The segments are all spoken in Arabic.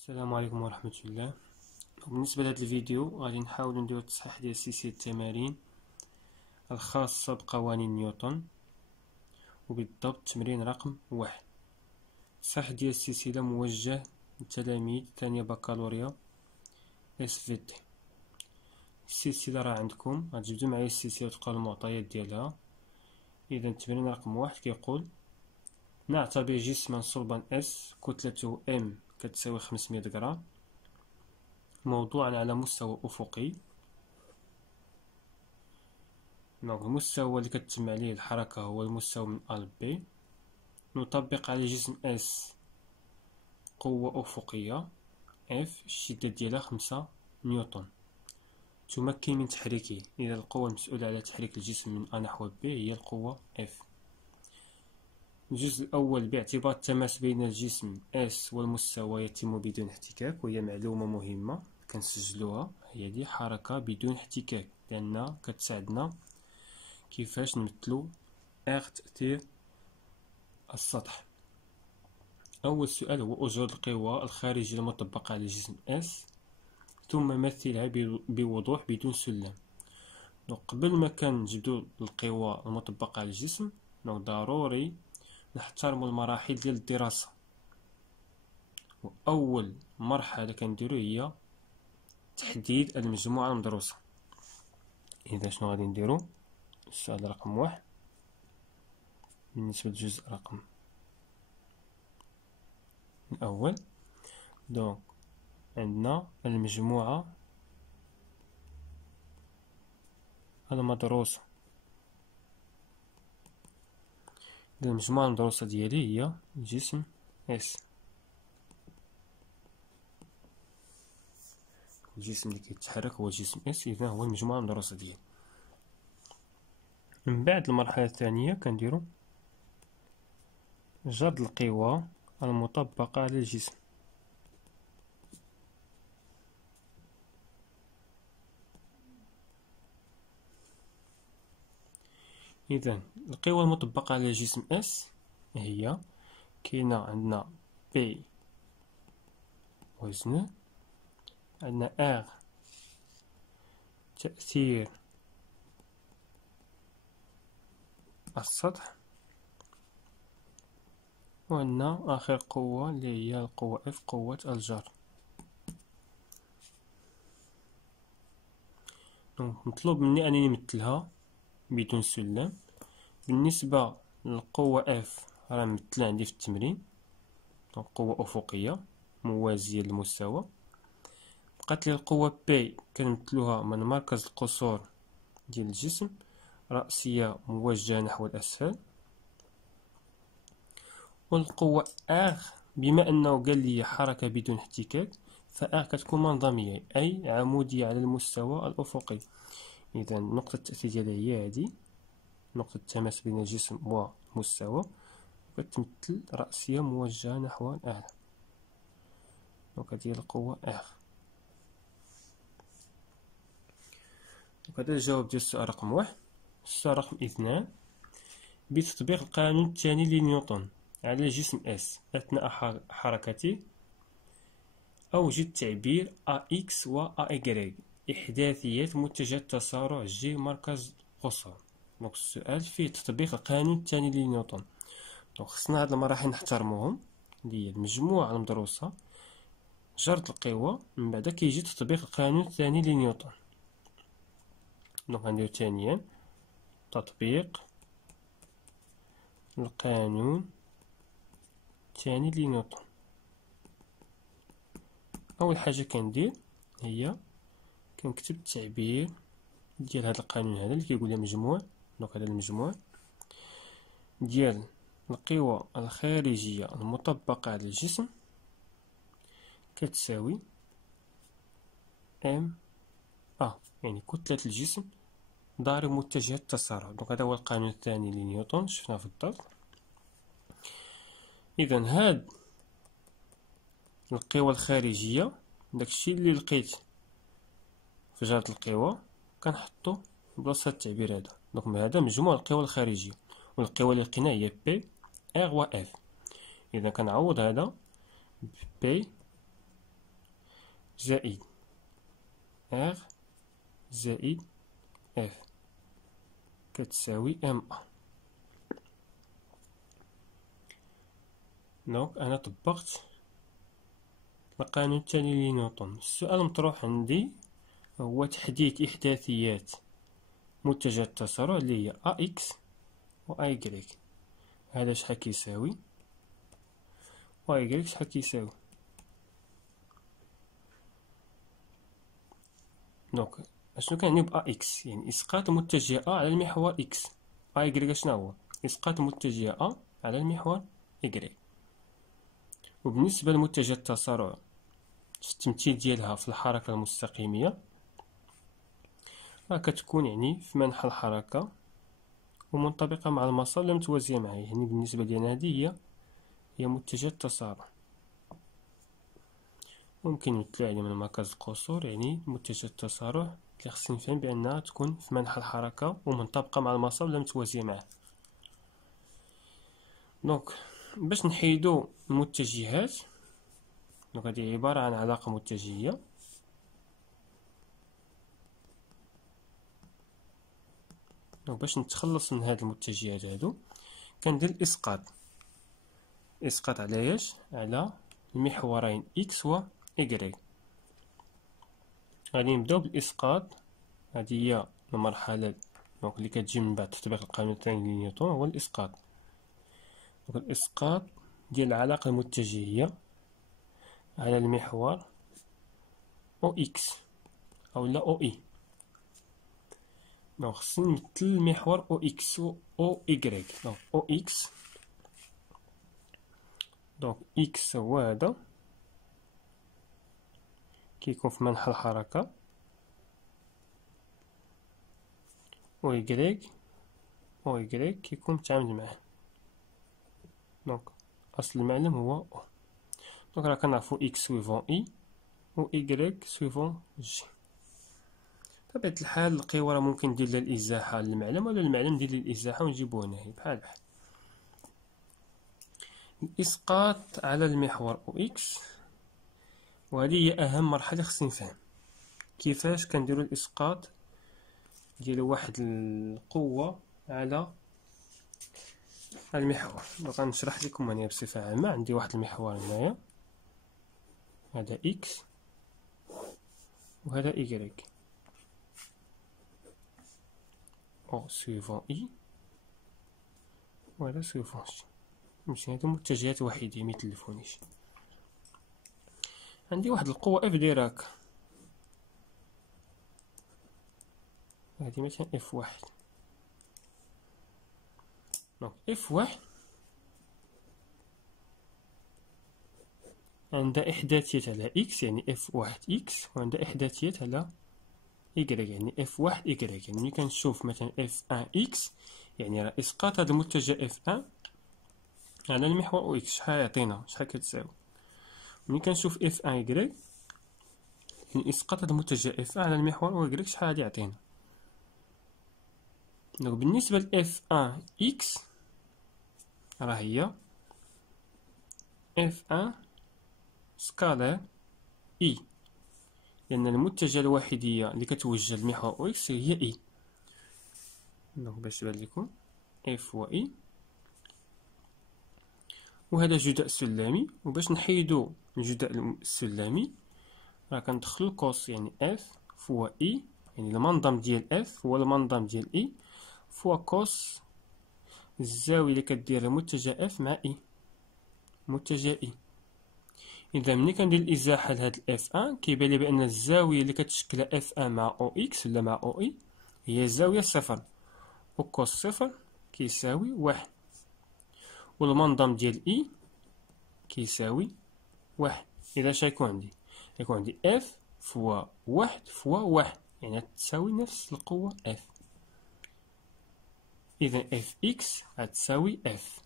السلام عليكم ورحمة الله. بالنسبة لهذا الفيديو غادي نحاول ندير تصحيح ديال سلسلة التمارين الخاصة بقوانين نيوتن، وبالضبط تمرين رقم 1. التصحيح ديال السلسلة موجه لتلاميذ ثانية بكالوريا SVT. السلسلة راه عندكم، غتجبدو معايا السلسلة وتلقاو المعطيات ديالها. إذا التمرين رقم 1 كيقول: نعتبر جسما صلبا S كتلته M كتساوي 500 غرام موضوعا على مستوى أفقي. المستوى اللي كتتم عليه الحركة هو المستوى من A ل B. نطبق على جسم S قوة أفقية F الشدة ديالها 5 نيوتن تمكن من تحريكه. إذا القوة المسؤولة على تحريك الجسم من A نحو B هي القوة F. الجزء الأول: باعتبار التماس بين الجسم S والمستوى يتم بدون احتكاك، وهي معلومة مهمة كنسجلوها، هي دي حركة بدون احتكاك لأنها كتساعدنا كيفاش نمثلو تأثير السطح. أول سؤال هو أوجد القوى الخارجية المطبقة على الجسم S ثم مثلها بوضوح بدون سلم. قبل ما كنجبدو القوى المطبقة على الجسم ضروري نحترمو المراحل ديال الدراسة، وأول مرحلة كنديرو هي تحديد المجموعة المدروسة. إذا شنو غادي نديرو؟ السؤال رقم 1 بالنسبة للجزء رقم الأول، دونك عندنا المجموعة المدروسة. المجموعة المدروسة ديالي هي الجسم S، الجسم اللي كيتحرك هو الجسم S، إذا هو المجموعة المدروسة ديالي. من بعد المرحلة الثانية كنديرو جبر القوى المطبقة على الجسم. إذا القوى المطبقة على الجسم S هي كاينة عندنا P وزنه، عندنا R تأثير السطح، وعندنا آخر قوة اللي هي القوة F قوة الجر. مطلوب مني أنني نمثلها بدون سلم. بالنسبة للقوة F راه ممثلة عندي في التمرين، قوة أفقية موازية للمستوى. بقات لي القوة P كنمثلوها من مركز القصور ديال الجسم، رأسية موجهة نحو الأسفل. والقوة R بما أنه قال لي حركة بدون احتكاك، فR كتكون منظمية أي عمودية على المستوى الأفقي. إذا نقطة التأثير ديالها هي هذه، نقطة التماس بين الجسم والمستوى، كتمثل رأسية موجهة نحو الأعلى. دونك هذه هي القوة R. هذا الجواب ديال السؤال رقم 1. السؤال رقم 2: بتطبيق القانون الثاني لنيوتن على جسم S أثناء حركته أوجد تعبير AX و AY إحداثيات متجه التسارع G مركز قصر. دونك السؤال فيه تطبيق القانون الثاني لنيوتن. دونك خصنا هاد المراحل نحترموهم، اللي هي المجموعة المدروسة، جرد القوة، من بعد كيجي تطبيق القانون الثاني لنيوتن. دونك غندير ثانيا تطبيق القانون الثاني لنيوتن. أول حاجة كندير هي كنكتب التعبير ديال هذا القانون هذا اللي كيقول مجموع. دونك هذا المجموع ديال القوى الخارجية المطبقة على الجسم كتساوي MA، يعني كتلة الجسم ضارب متجه التسارع. دونك هذا هو القانون الثاني لنيوتن شفناه في الدرس. إذا هاد القوى الخارجية داكشي اللي لقيت في جرة القوى كنحطو بلاصة التعبير هذا. دونك هذا مجموع القوى الخارجية، والقوى اللي لقينا هي P R و F. إذا كنعوض هذا ب P زائد R زائد F كتساوي MA. دونك أنا طبقت القانون التالي لنيوتن. السؤال المطروح عندي هو تحديد إحداثيات متجه التسارع اللي هي AX و AY. هذا شحال كيساوي و Y شحال كيساوي. دونك اشنو كنعني ب AX؟ يعني إسقاط المتجه A على المحور X. AY شنو هو؟ إسقاط المتجه A على المحور Y. وبالنسبة لمتجه التسارع في التمثيل ديالها في الحركة المستقيمية راه كتكون يعني في منحى الحركة ومنطبقة مع المسار لا متوازية معاه. يعني بالنسبة لينا هذه هي متجه التسارع. ممكن نمثلو عليه من مركز القصور، يعني متجه التسارع اللي خصني نفهم بأنها تكون في منحى الحركة ومنطبقة مع المسار لا متوازية معاه. دونك باش نحيدو المتجهات، دونك هذه عبارة عن علاقة متجهية. دونك باش نتخلص من هاد المتجهات هادو كندير اسقاط على ايش؟ على المحورين اكس و ايكغيك. غادي نبداو بالاسقاط. هذه هي المرحلة دونك اللي كتجي من بعد تطبيق القانون الثاني لنيوتن، هو الاسقاط. دونك الاسقاط ديال العلاقة المتجهية على المحور او اكس او لا او اي. دونك خصني نمثل المحور او اكس و او ايكغيك. دونك او اكس، دونك اكس هو هذا كيكون في منحى الحركة، و إيكغيك كيكون متعامد معاه. دونك أصل المعلم هو أو. دونك راه كنعرفو إكس سويفون إي و إيكغيك سويفون جي. بطبيعة الحال القوى راه ممكن ندير لها الإزاحة للمعلم ولا المعلم ندير ليه الإزاحة ونجيبو هنايا بحال بحال. الإسقاط على المحور أو إكس، وهذه هي أهم مرحلة خصني نفهم كيفاش كنديرو الإسقاط ديال واحد القوة على المحور. دونك غنشرح لكم هنا بصفة عامة. عندي واحد المحور هنايا، هذا إكس وهذا إيكغيك، أو سويفون إي وهذا سويفون جي. فهمتي؟ هادو متجهات وحيدين ميتلفونيش. عندي واحد القوة اف ديراك، هادي مثلا اف واحد. دونك اف واحد عندها إحداثيات على إكس، يعني اف واحد إكس، وعندها إحداثيات على إيكغيك، يعني اف واحد إيكغيك. يعني ملي كنشوف مثلا اف ان إكس، يعني راه إسقاط هاد المتجه اف ان على المحور او إكس شحال يعطينا، شحال كتساوي. ملي كنشوف اف ان إيكغيك، يعني إسقاط هاد المتجه اف ان على المحور او إيكغيك شحال غادي يعطينا. دونك بالنسبة ل اف ان إكس راه هي اف ان سكالير إي، لأن المتجه الوحيدية اللي كتوجه للمحور أو إكس هي إي. دونك باش تبان لكم إف هو إي، وهذا جداء سلامي. وباش نحيدو الجداء السلامي راه كندخلو الكوس، يعني إف فوا إي، يعني المنظم ديال إف هو المنظم ديال إي فوا كوس الزاوية اللي كدير المتجه إف مع إي، متجه إي. إذا ملي كندير الإزاحة لهاد الإف أن كيبان لي بأن الزاوية اللي كتشكلها إف أن مع أو إكس ولا مع أو إي هي زاوية صفر، وكوس صفر كيساوي واحد، والمنظم ديال إي كيساوي واحد. إذا شايكون عندي يكون عندي إف فوا واحد فوا واحد، يعني تساوي نفس القوة إف. إذا إف إكس غتساوي إف.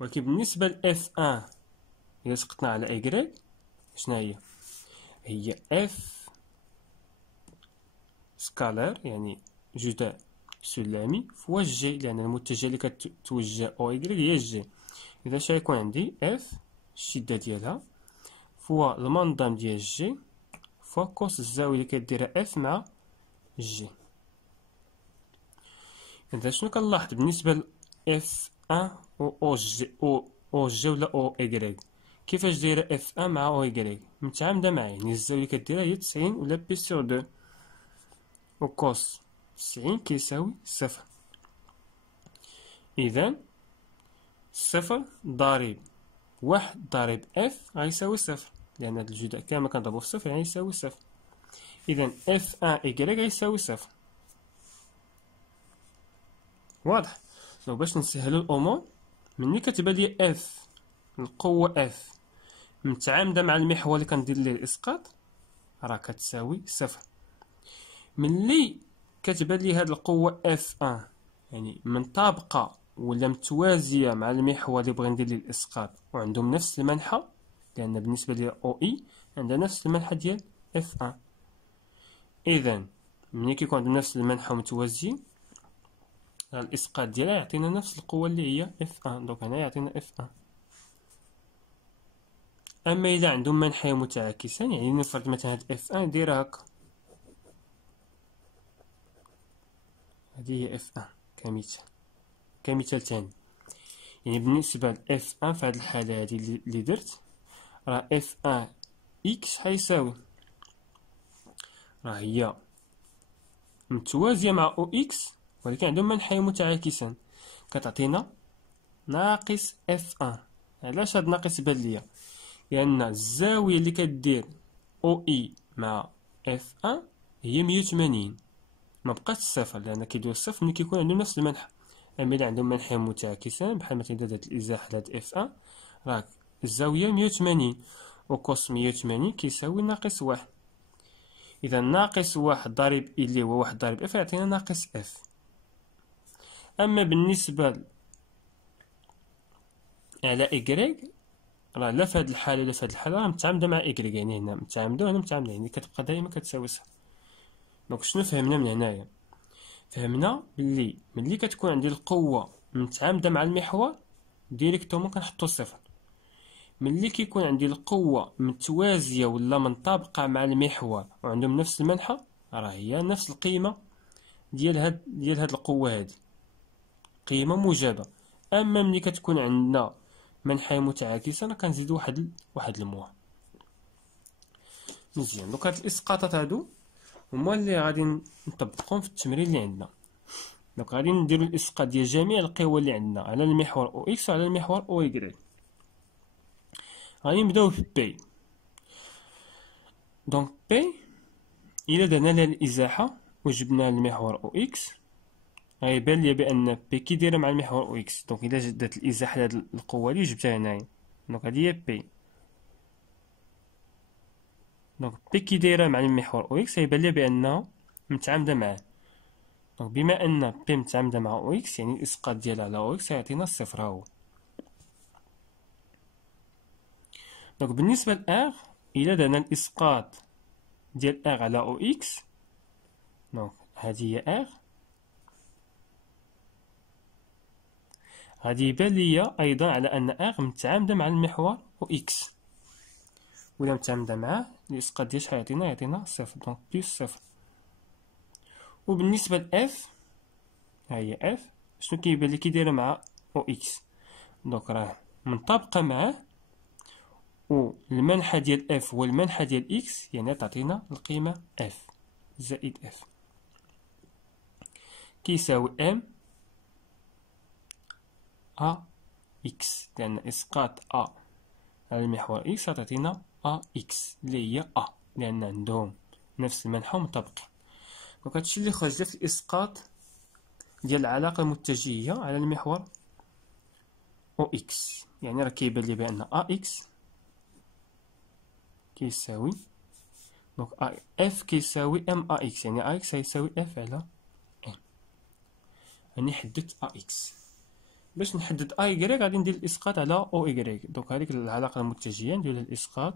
ولكن بالنسبة ل اف ان إذا سقطنا على إيكغيك شنو هي اف سكالير، يعني جداء سلامي فوا جي، لأن المتجه اللي كتوجه أو إيكغيك هي جي. إذا شا يكون عندي اف الشدة ديالها فوا المنظم ديال جي فوا كوس الزاوية اللي كديرها اف مع جي. إذا شنو كنلاحظ بالنسبة ل اف ان و او جي او جي ولا او ايكغيك، كيفاش دايرة اف ان مع او ايكغيك متعامدة معاه، يعني الزاوية اللي كديرها هي 90 ولا بي سور دو، و كوس 90 كيساوي صفر. إذا صفر ضريب واحد ضريب اف غيساوي صفر، لأن هاد الجداء كامل كنضربو في صفر يعني يساوي صفر. إذا اف ان ايكغيك غيساوي صفر. واضح؟ لو باش نسهلو الأمور، ملي كتبان لي اف القوة اف متعامدة مع المحور اللي كندير ليه الإسقاط راه كتساوي صفر. ملي كتبان لي هاد القوة اف ان يعني منطابقة ولا متوازية مع المحور اللي بغي ندير ليه الإسقاط وعندهم نفس المنحى، لأن بالنسبة لي او اي عندها نفس المنحى ديال اف ان. إذا ملي كيكون عندهم نفس المنحى ومتوازيين الإسقاط ديالها يعطينا نفس القوة اللي هي اف ان، دونك هنا يعطينا اف ان. أما إذا عندهم منحيين متعاكسان، يعني نفرض مثلا هاد اف ان دايرة هاكا، هادي هي اف ان كمثال تاني. يعني بالنسبة ل اف ان في هاد الحالة هادي اللي درت، راه اف ان اكس حيساوي، راه هي متوازية مع او اكس ولكن عندهم منحيين متعاكسان، كتعطينا ناقص اف ان. علاش هاد ناقص بان ليا؟ لأن الزاوية اللي كدير او اي مع اف ان هي 180، ما بقاش صفر، لأن كيدوز الصفر ملي كيكون عندهم نفس المنحى. أما إلا عندهم منحيين متعاكسان بحال مثلا إذا درت الإزاحة لهاد اف ان راه الزاوية 180 و كوس 180 كيساوي ناقص واحد. إذا ناقص واحد ضرب إي اللي هو واحد ضرب اف يعطينا ناقص اف. أما بالنسبة على إكغيك راه لا في هاد الحالة لا في هاد الحالة راه متعامدة مع إكغيك، يعني هنا متعامدة وهنا متعامدة، يعني كتبقى دايما كتساوي صفر. دونك شنو فهمنا من هنايا؟ فهمنا بلي ملي كتكون عندي القوة متعامدة مع المحور ديريكتومون كنحطو صفر. ملي كيكون عندي القوة متوازية ولا منطابقة مع المحور وعندهم نفس المنحى راه هي نفس القيمة ديال هاد القوة هادي، قيمة موجبة. أما ملي كتكون عندنا منحى متعاكسة راه كنزيدو واحد الموا. مزيان، دوك هاد الإسقاطات هادو هما اللي غادي نطبقهم في التمرين اللي عندنا. دونك غادي نديرو الإسقاط ديال جميع القوى اللي عندنا على المحور او اكس وعلى المحور او ايكغيك. غادي نبداو في بي. دونك بي إلا درنا لها الإزاحة وجبنا المحور او اكس غيبان ليا بأن بي كي دايرة مع المحور او اكس. دونك إلا درت الإزاحة لهاد القوة هادي جبتها هنايا، دونك هادي هي بي. دونك بي كي دايرة مع المحور او اكس غيبان ليا بأنها متعامدة معاه. دونك بما أن بي متعامدة مع او اكس يعني الإسقاط ديالها على او اكس غيعطينا الصفر هاهو. دونك بالنسبة ل ار إلا درنا الإسقاط ديال ار على او اكس، دونك هادي هي ار، غادي يبان ليا أيضا على أن ار متعامدة مع المحور او اكس، ولا متعامدة معاه الإسقاط ديالها شحال يعطينا صفر، دونك بليس صفر. وبالنسبة ل اف ها هي اف، شنو كيبان لي كي دايرة مع او اكس، دونك راه منطابقة معاه، والمنحى ديال اف هو المنحى ديال اكس، يعني تعطينا القيمة اف زائد اف كيساوي ام ا اكس، لأن إسقاط ا على المحور اكس غتعطينا ا اكس اللي هي ا، لأن عندهم نفس المنحى مطابقين. دونك هادشي اللي خرج في الإسقاط ديال العلاقة المتجهية على المحور او اكس. يعني راه كيبان لي بأن ا اكس كيساوي، دونك اف كيساوي ام ا اكس، يعني ا اكس غيساوي اف على ام. يعني حددت ا اكس. باش نحدد ا ايكغيك غادي ندير الاسقاط على او ايكغيك. دونك هذيك العلاقه المتجهيه ندير الاسقاط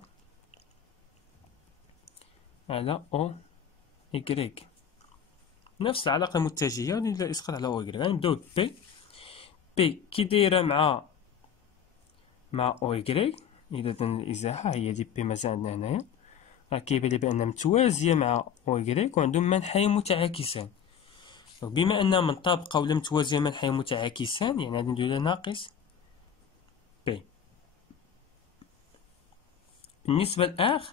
على او ايكغيك، نفس العلاقه المتجهيه ندير الاسقاط على او ايكغيك. غنبداو بي. بي كي دايره مع او ايكغيك إذا الإزاحة هي دي بي مازال عندنا هنايا، راه كيبان لي بأنها متوازية مع أو إكغيك وعندهم منحيين متعاكسان. بما أنها منطابقة ولا متوازية منحيين متعاكسان، يعني غادي ندير لها ناقص بي. بالنسبة لآغ،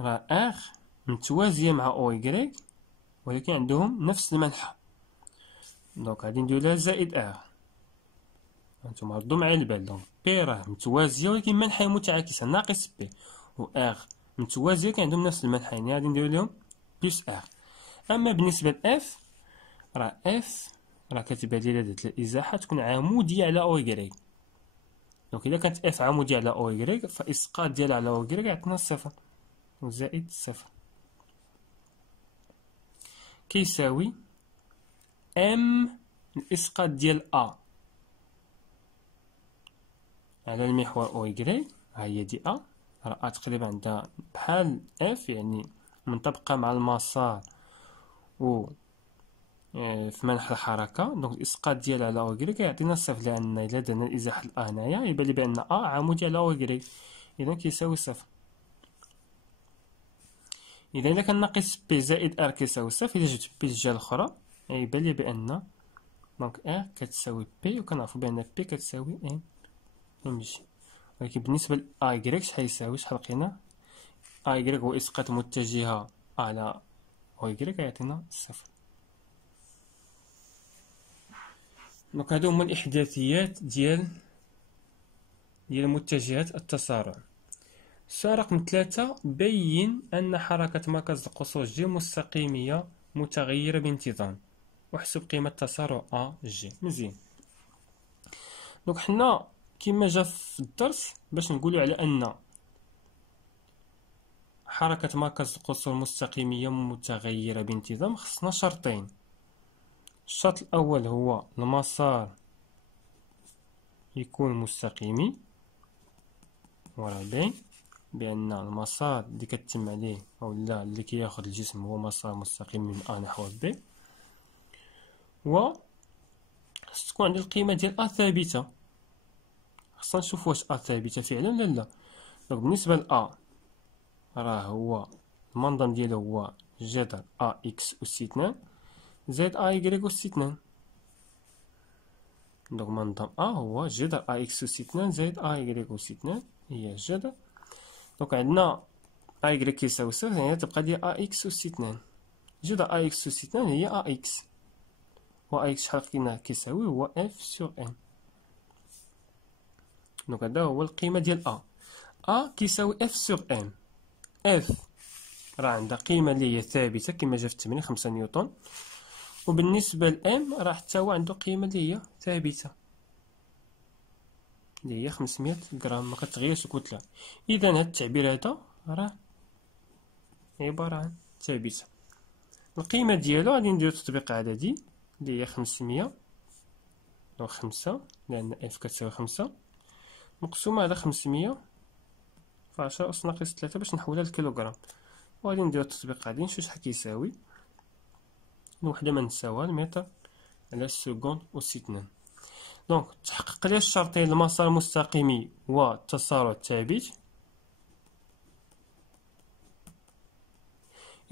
راه آغ متوازية مع أو إكغيك ولكن عندهم نفس المنحى، دونك غادي ندير لها زائد آغ. هانتوما ردو معايا البال، دونك بي راه متوازية ولكن منحي متعاكسة ناقص بي، و آغ متوازية ولكن عندهم نفس المنحى، يعني غادي ندير لهم بلس آغ. أما بالنسبة لإف، راه إف راه كتبان لي إلا درت الإزاحة تكون عمودية على أو إكغيك، دونك إلا كانت إف عمودية على أو إكغيك فإسقاط ديالها على أو إكغيك يعطينا صفر، وزائد صفر كيساوي إم الإسقاط ديال أ على المحور أو إكغيك، ها هي دي أ، راه أ تقريبا عندها بحال إف يعني منطبقة مع المسار و في منحى الحركة، دونك الإسقاط ديالها على أو إكغيك يعطينا صفر، لأن إلا درنا الإزاحة الأ هنايا يبان لي بأن أ عمودية على أو إكغيك، إذا كيساوي صفر. إذا إلا كان ناقص بي زائد آر كيساوي صفر، إلا جبت بي الجهة الأخرى يبان لي بأن دونك آر كتساوي بي، وكنعرفو بأن بي كتساوي إم جي. ولكن بالنسبة ل أ إكغيك شحال يساوي، شحال لقينا؟ أ إكغيك هو إسقاط متجهة على أو إكغيك يعطينا صفر. دونك هادو هما الإحداثيات ديال متجهات التسارع. السؤال رقم 3، بين أن حركة مركز القصور جي مستقيمية متغيرة بانتظام، واحسب قيمة تسارع أ جي. مزيان، دونك حنا كما جا في الدرس باش نقولو على أن حركة مركز القصور مستقيمية متغيرة بانتظام خصنا شرطين. الشرط الأول هو المسار يكون مستقيمي، وراه باين بأن المسار اللي كتتم عليه أو لا اللي كياخد الجسم هو مسار مستقيم من أ نحو بي، و خص تكون عندي القيمة ديال أ ثابتة. خصنا نشوف واش أ ثابتة فعلا ولا لا. دونك بالنسبة لأ راه هو المنظم ديالو هو جذر أ إكس أس 2 زائد أ إكغيك أس 2. دونك منظم أ هو جذر أ إكس أس 2 زائد أ إكغيك أس 2 هي الجذر. دونك عندنا أ إكغيك كيساوي صفر، يعني تبقى لي أ إكس أس 2 جذر أ إكس أس 2 هي أ إكس، و أ إكس شحال لقيناه كيساوي هو إف سور إم. دونك هذا هو القيمة ديال أ. أ كيساوي إف سور إم. إف راه عندها قيمة اللي هي ثابتة كما جا في التمرين 5 نيوتن، وبالنسبة لإم راه حتى هو عنده قيمة اللي هي ثابتة اللي هي 500 غرام، ما كتغيرش الكتلة. إذا هاد التعبير هذا راه عبارة عن ثابتة. القيمة ديالو غادي نديرو تطبيق عددي اللي هي 500 دونك 5 لأن إف كتساوي 5 مقسومة على 500 في 10 أس ناقص 3 باش نحولها لكيلوغرام، وغادي نديرو التطبيق عادي نشوف شحال كيساوي. الوحدة منساوها المتر على السكوند أس 2. دونك تحقق لي الشرطين المسار المستقيمي والتسارع الثابت.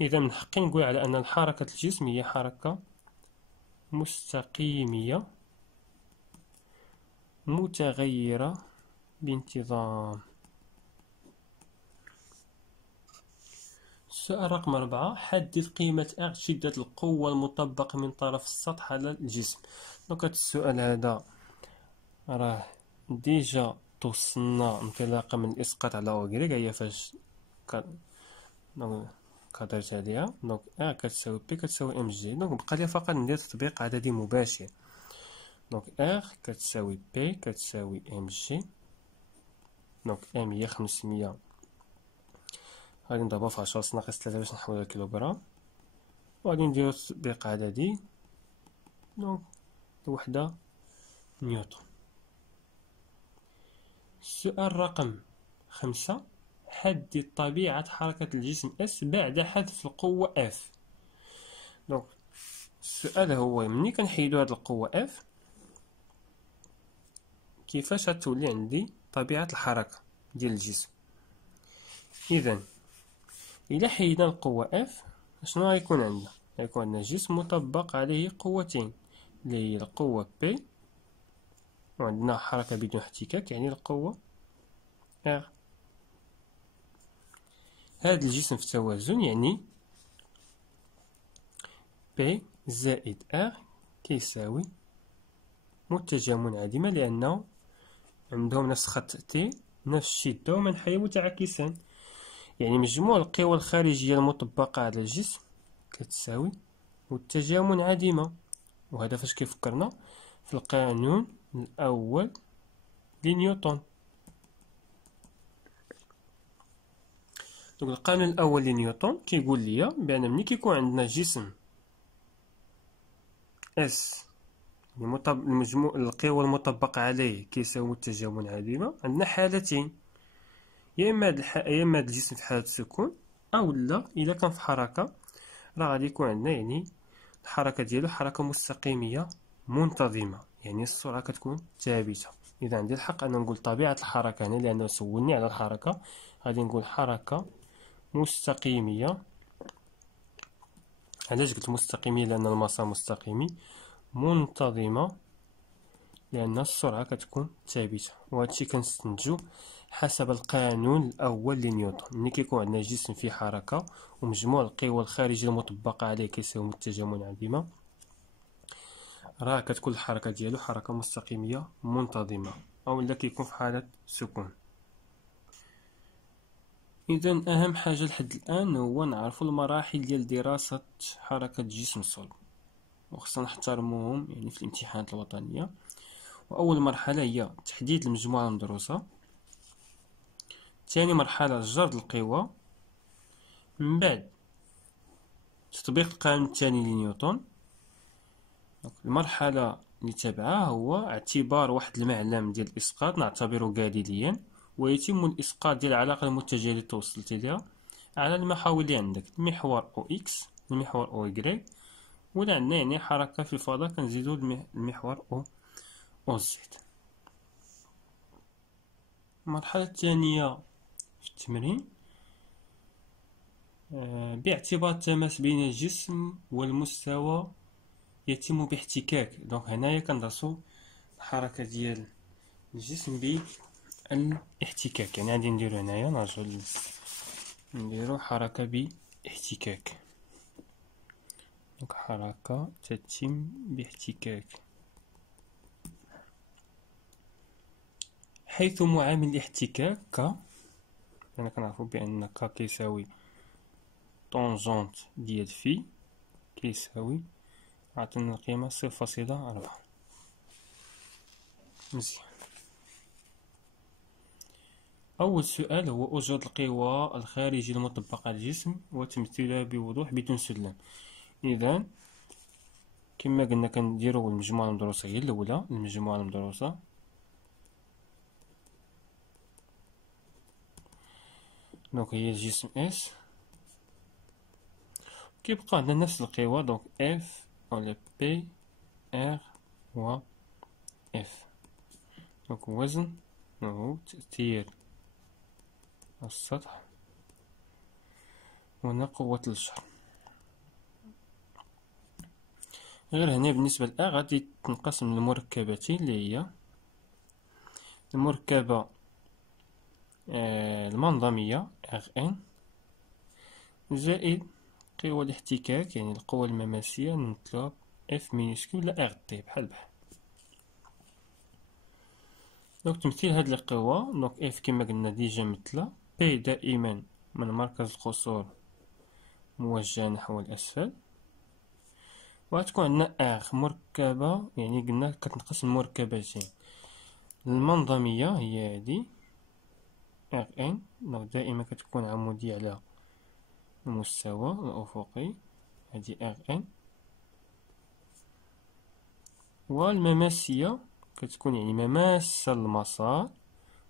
إذا من حقي نقول على أن حركة الجسم هي حركة مستقيمية متغيرة بانتظام. السؤال رقم 4، حدد قيمة أغ شدة القوة المطبقة من طرف السطح على الجسم. دونك هاد السؤال هذا راه ديجا توصلنا انطلاقا من الإسقاط على أو إكغيك، هي فاش كدرت عليها. دونك أ كتساوي بي كتساوي إم جي، دونك بقى لي فقط ندير تطبيق عددي مباشر. دونك أ كتساوي بي كتساوي إم جي، دونك إم هي 500 غادي نضربها في 10 أس ناقص 3 باش نحولها لكيلوغرام، وغادي نديرو تطبيق عددي. دونك الوحدة نيوتن. السؤال رقم 5، حدد طبيعة حركة الجسم اس بعد حذف القوة اف. دونك السؤال هو ملي كنحيدو هاد القوة اف كيفاش غتولي عندي طبيعة الحركة ديال الجسم. إذا إلا حيدنا القوة اف، شنو غيكون عندنا؟ غيكون عندنا جسم مطبق عليه قوتين اللي هي القوة بي، وعندنا حركة بدون احتكاك يعني القوة ار. هذا الجسم في توازن، يعني بي زائد ار كيساوي متجه منعدمة، لأنه عندهم نفس خط تي، نفس الشدة ومنحنى متعاكسان. يعني مجموع القوى الخارجية المطبقة على الجسم كتساوي متجه منعدمة. وهذا فاش كيفكرنا في القانون الأول لنيوتن. دونك القانون الأول لنيوتن كيقول لي بأن ملي كيكون عندنا جسم اس المجموع القوى المطبقة عليه كيساوي متجه منعدمة، عندنا حالتين، يا اما هاد الجسم في حالة سكون، او لا الا كان في حركة راه غادي يكون عندنا يعني الحركة ديالو حركة مستقيمية منتظمة، يعني السرعة كتكون ثابتة. اذا عندي الحق انا نقول طبيعة الحركة هنا، لانه سولني على الحركة، غادي نقول حركة مستقيمية. علاش قلت مستقيمية؟ لان المسار مستقيمي. منتظمة لأن السرعة كتكون ثابتة، وهادشي كنستنتجو حسب القانون الأول لنيوتن. ملي كيكون عندنا جسم في حركة ومجموع القوى الخارجية المطبقة عليه كيساوي متجه منعدمة، راه كتكون الحركة ديالو حركة مستقيمية منتظمة، أولا كيكون في حالة سكون. إذا أهم حاجة لحد الآن هو نعرفو المراحل ديال دراسة حركة جسم صلب، وخصنا نحترموهم يعني في الامتحانات الوطنية. وأول مرحلة هي تحديد المجموعة المدروسة، ثاني مرحلة جرد القوى، من بعد تطبيق القانون الثاني لنيوتن. المرحلة اللي تابعها هو اعتبار واحد المعلم ديال الإسقاط نعتبره جاليليا، ويتم الإسقاط ديال العلاقة المتجهة اللي توصلت ليها على المحاور اللي عندك، المحور أو إكس، المحور أو إكغيك، ولا عندنا يعني حركة في الفضاء كنزيدو المحور أو زد. المرحلة الثانية في التمرين باعتبار التماس بين الجسم والمستوى يتم باحتكاك. دونك هنايا كندرسو الحركة ديال الجسم بالاحتكاك، يعني غادي نديرو هنايا نرجعو نديرو حركة باحتكاك. دونك حركة تتم باحتكاك، حيث معامل الاحتكاك ك، أنا كنعرفو بأن ك كيساوي طونجونت ديال في كيساوي، عطينا القيمة 0.4. مزيان. أول سؤال هو أوجد القوى الخارجية المطبقة على الجسم وتمثيلها بوضوح بدون سلم. إذا كما قلنا كنديرو المجموعة المدروسة هي الأولى، المجموعة المدروسة دونك هي الجسم اس، كيبقى عندنا نفس القوى دونك اف ولا بي ار و اف. دونك وزن هو تأثير السطح، وهنا قوة الجر. غير هنا بالنسبة لأ غادي تنقسم لمركبتين اللي هي المركبة المنظمية Rn زائد قوى الاحتكاك يعني القوى المماسية نمثلوها F مينيسكول ولا RT بحال. دونك تمثيل هاد القوى، دونك F كما قلنا ديجا مثلها، P دائما من مركز القصور موجهة نحو الأسفل، وغتكون عندنا R مركبة يعني قلنا كتنقسم مركبتين، المنظمية هي هادي Rn دونك دائما كتكون عمودية على المستوى الأفقي، هادي Rn، والمماسية كتكون يعني مماسة للمسار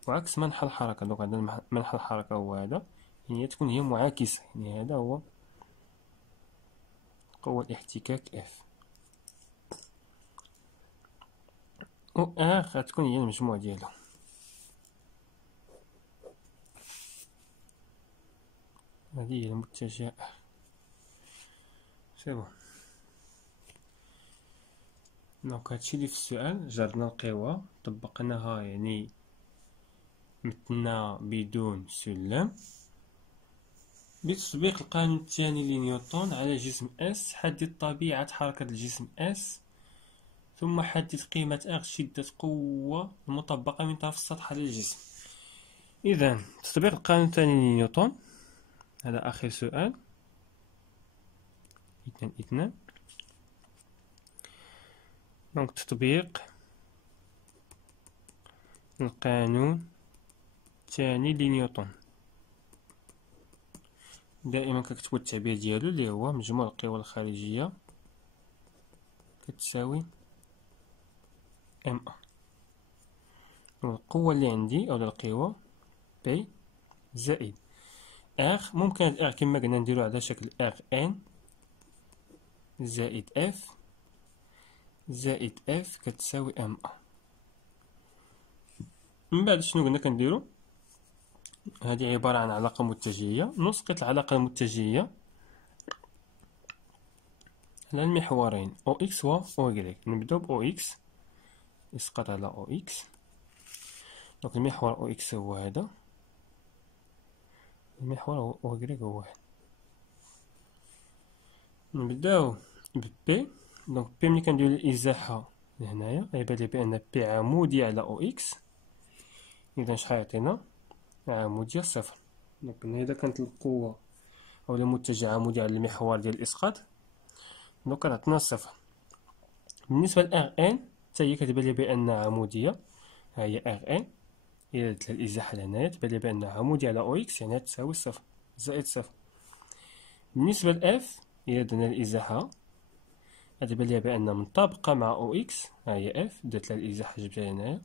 وعكس منحى الحركة. دونك عندنا منحى الحركة هو هذا، يعني تكون هي معاكسة، يعني هذا هو قوة الاحتكاك F. و ار غتكون هي المجموع ديالها. هذه هي المتجه سي بون. دونك هادشي اللي في السؤال، جرنا القوى طبقناها، يعني مثلنا بدون سلم. بتطبيق القانون الثاني لنيوتن على جسم اس، حدد طبيعة حركة الجسم اس، ثم حدد قيمة اغ شدة قوة المطبقة من طرف السطح على الجسم. إذا تطبيق القانون الثاني لنيوتن، هذا آخر سؤال. 2 دونك تطبيق القانون الثاني لنيوتن، دائما كنكتبو التعبير ديالو اللي هو مجموع القوى الخارجية كتساوي ام ا، والقوة اللي عندي أو القوة بي زائد ار. ممكن الار كما قلنا نديرو على شكل ار ان زائد اف زائد اف كتساوي ام ا. من بعد شنو قلنا كنديرو؟ هذه عبارة عن علاقة متجهية، نسقط العلاقة المتجهية على المحورين او اكس و او واي. نبداو ب او اكس، يسقط على او اكس. دونك المحور او اكس هو هذا، المحور او واي هو واحد. نبداو ب بي. دونك بي ملي كنديرو الازاحة لهنايا غيبان لي بان بي عمودية على او اكس، اذا شحال يعطينا؟ عمودية صفر. دونك إذا كانت القوة أو المتجه عمودي على المحور ديال الإسقاط، دونك كتعطينا صفر. بالنسبة ل ار ان حتى هي كتبان لي بأنها عمودية، ها هي ار ان، إلا درت الإزاحة لهنايا تبان لي بأنها عمودية على أو إكس، يعني تساوي صفر زائد صفر. بالنسبة ل اف إلا درنا الإزاحة غتبان لي بأنها منطبقة مع أو إكس، ها هي اف، درت لها الإزاحة جبتها هنايا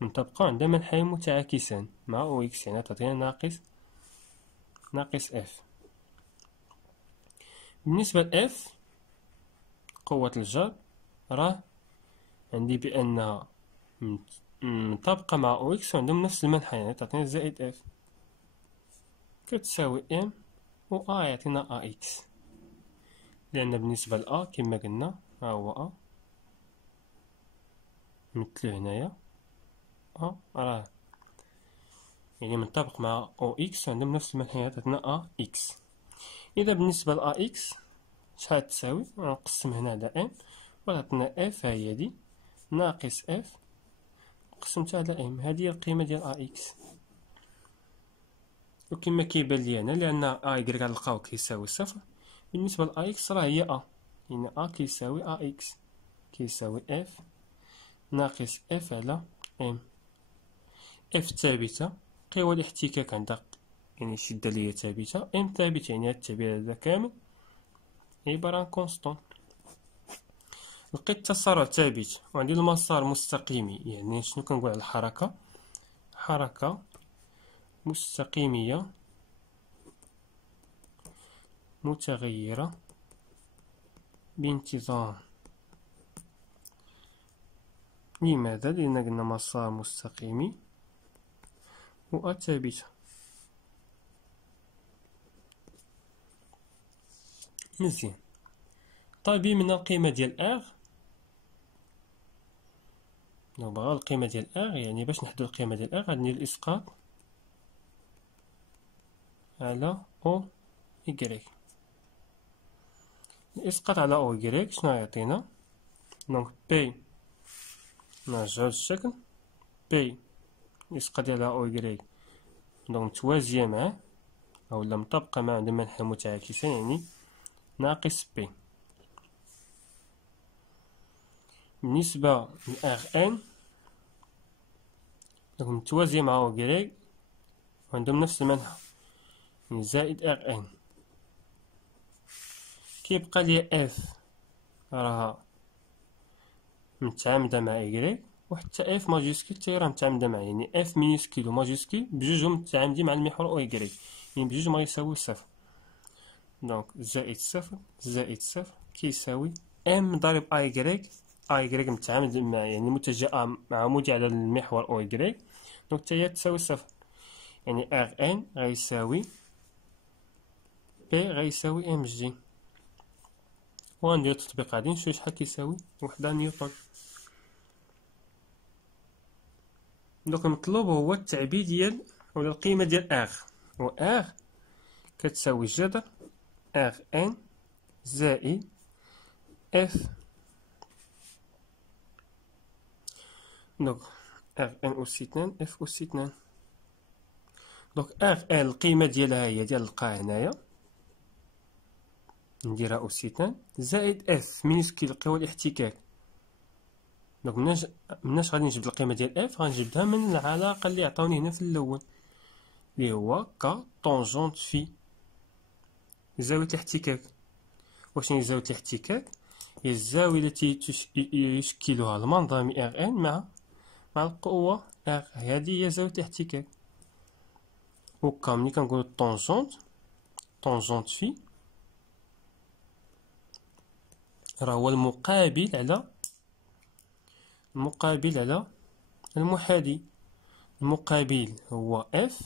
منطبقة عند منحين متعاكسان مع او اكس، يعني تعطينا ناقص اف. بالنسبة لاف قوة الجر راه عندي بأنها منطبقة مع او اكس وعندهم نفس المنحى، يعني تعطينا زائد اف كتساوي ام و ا يعطينا ا اكس، لأن بالنسبة ل a كما قلنا ها هو a نمثلو هنايا a راه يعني منطبق مع او اكس وعندهم نفس المنحنيات، عندنا ا اكس. اذا بالنسبه ل ا اكس شحال تساوي؟ نقسم هنا على ام وعطينا اف، ها هي دي ناقص اف قسمتها على ام، هذه هي القيمه ديال ا اكس. وكما كيبان لي هنا لان ا يكريك غنلقاو كيساوي صفر، بالنسبه ل ا اكس راه هي ا، يعني ا كيساوي ا اكس كيساوي اف ناقص اف على ام. اف ثابته، قوى الاحتكاك عندها يعني الشدة اللي هي ثابتة، ام ثابت، يعني هاد التعبير هذا كامل عبارة عن كونستون. لقيت التسارع ثابت وعندي المسار مستقيمي، يعني شنو كنقول على الحركة؟ حركة مستقيمية متغيرة بانتظام. لماذا؟ لأن قلنا مسار مستقيمي و أ ثابتة. مزيان. طالبين منا القيمة ديال اغ، نبغى القيمة ديال اغ، يعني باش نحددو القيمة ديال اغ غادي ندير الإسقاط على او إكغيك. الإسقاط على او إكغيك شنو يعطينا؟ دونك بي نرجعو للشكل، بي الإسقاط على او إكغيك دونك متوازية معاه أولا مطابقة معاه عند منحى متعاكسين، يعني ناقص بي. بالنسبة لأغ ان دونك متوازية مع او إكغيك وعندهم نفس المنحى، يعني زائد اغ ان. كيبقى ليا اف راها متعامدة مع إكغيك، وحتى اف ماجيسكيل حتى هي راه متعامدة معاه، يعني اف مينيسكيل و ماجيسكيل بجوجهم متعامدين مع المحور او إكغيك، يعني بجوجهم غيساويو صفر. دونك زائد صفر زائد صفر كيساوي ام ضرب اي إكغيك y متعامد مع يعني متجه مع عمودي على المحور او y، دونك حتى هي تساوي صفر، يعني ار ان غيساوي بي غيساوي ام جي. وغندير التطبيق غادي نشوف شحال كيساوي وحدة نيوتن. دونك المطلوب هو التعبير ديال ولا القيمة ديال ار، و ار كتساوي جذر ار ان زائد اف. دونك ار ان أس 2 اف أس 2. دونك ار ان القيمة ديالها هي ديال نلقاها هنايا، نديرها أس 2 زائد اف مينيسكيل قوى الاحتكاك. دونك مناش غادي نجبد القيمة ديال اف، غنجبدها من العلاقة اللي عطاوني هنا في الأول اللي هو ك طونجونت في زاوية الاحتكاك. وشنو هي زاوية الاحتكاك؟ هي الزاوية التي يشكلها المنظم ار ان مع القوة ار، هذه هي زاوية الاحتكاك. وكا ملي كنقولو طونجونت في راه هو المقابل على المحاذي. المقابل هو اف،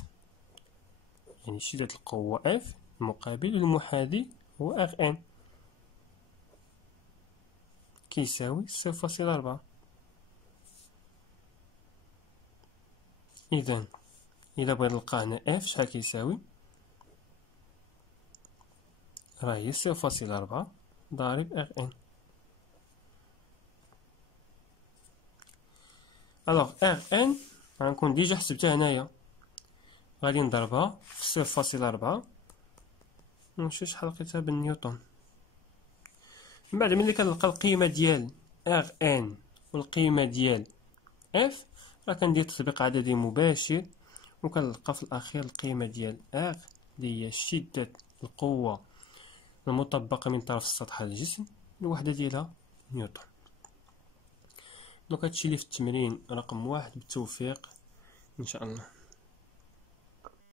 يعني شدة القوة اف، المقابل المحاذي هو ار ان كيساوي 0.4. إذا إلا بغينا نلقى هنا اف شحال كيساوي، راه هي 0.4 ضارب ار ان. الوغ ار ان غنكون ديجا حسبتها هنايا، غادي نضربها في 0.4 ونشوف شحال لقيتها بالنيوتن. من بعد ملي كنلقى القيمة ديال ار ان والقيمة ديال اف، راه كندير تطبيق عددي مباشر وكنلقى في الأخير القيمة ديال ار اللي هي شدة القوة المطبقة من طرف السطح على الجسم، الوحدة ديالها نيوتن. دونك هادشي اللي في التمرين رقم 1 بالتوفيق إن شاء الله.